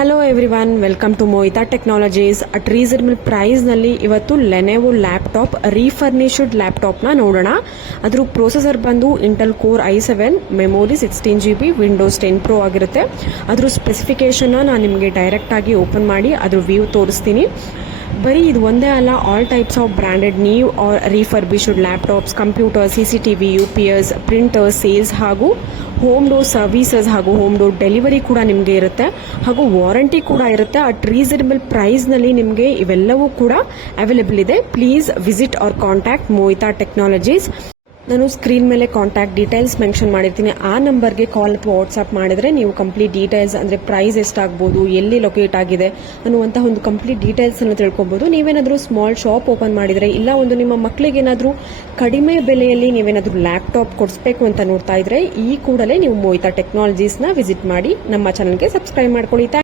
Hello everyone, welcome to Mohita Technologies. At reasonable ಪ್ರೈಸ್ನಲ್ಲಿ ಇವತ್ತು Lenovo laptop refurbished ಲ್ಯಾಪ್ಟಾಪ್ನ ನೋಡೋಣ. ಅದ್ರ ಪ್ರೊಸೆಸರ್ ಬಂದು Intel core i7, memory 16GB, Windows 10 Pro ಆಗಿರುತ್ತೆ. ಅದ್ರ ಸ್ಪೆಸಿಫಿಕೇಶನ್ನ ನಾನು ನಿಮಗೆ ಡೈರೆಕ್ಟಾಗಿ ಓಪನ್ ಮಾಡಿ ಅದ್ರ ವ್ಯೂ ತೋರಿಸ್ತೀನಿ. ಬರೀ ಇದು ಒಂದೇ ಅಲ್ಲ, all types of branded new or refurbished laptops, computer, CCTV, UPS, printers, sales ಹಾಗೂ ಹೋಮ್ ಡೋರ್ ಸರ್ವಿಸಸ್ ಹಾಗೂ ಹೋಮ್ ಡೋರ್ ಡೆಲಿವರಿ ಕೂಡ ನಿಮಗೆ ಇರುತ್ತೆ ಹಾಗೂ ವಾರಂಟಿ ಕೂಡ ಇರುತ್ತೆ. ಅಟ್ ರೀಸನಬಲ್ ಪ್ರೈಸ್ನಲ್ಲಿ ನಿಮಗೆ ಇವೆಲ್ಲವೂ ಕೂಡ ಅವೈಲೇಬಲ್ ಇದೆ. Please visit or contact Mohita Technologies. ನಾನು ಸ್ಕ್ರೀನ್ ಮೇಲೆ ಕಾಂಟ್ಯಾಕ್ಟ್ ಡೀಟೇಲ್ಸ್ ಮೆನ್ಷನ್ ಮಾಡಿರ್ತೀನಿ. ಆ ನಂಬರ್ಗೆ ಕಾಲ್ ಅಥವಾ ವಾಟ್ಸ್ಆಪ್ ಮಾಡಿದ್ರೆ ನೀವು ಕಂಪ್ಲೀಟ್ ಡೀಟೇಲ್ಸ್ ಅಂದರೆ ಪ್ರೈಸ್ ಎಷ್ಟಾಗ್ಬೋದು, ಎಲ್ಲಿ ಲೊಕೇಟ್ ಆಗಿದೆ ಅನ್ನುವಂಥ ಒಂದು ಕಂಪ್ಲೀಟ್ ಡೀಟೇಲ್ಸ್ ಅನ್ನು ತಿಳ್ಕೊಬಹುದು. ನೀವೇನಾದರೂ ಸ್ಮಾಲ್ ಶಾಪ್ ಓಪನ್ ಮಾಡಿದರೆ, ಇಲ್ಲ ಒಂದು ನಿಮ್ಮ ಮಕ್ಕಳಿಗೇನಾದರೂ ಕಡಿಮೆ ಬೆಲೆಯಲ್ಲಿ ನೀವೇನಾದರೂ ಲ್ಯಾಪ್ಟಾಪ್ ಕೊಡಿಸ್ಬೇಕು ಅಂತ ನೋಡ್ತಾ ಇದ್ರೆ, ಈ ಕೂಡಲೇ ನೀವು ಮೋಹಿತಾ ಟೆಕ್ನಾಲಜೀಸ್ನ ವಿಸಿಟ್ ಮಾಡಿ ನಮ್ಮ ಚಾನಲ್ಗೆ ಸಬ್ಸ್ಕ್ರೈಬ್ ಮಾಡ್ಕೊಳ್ಳಿ.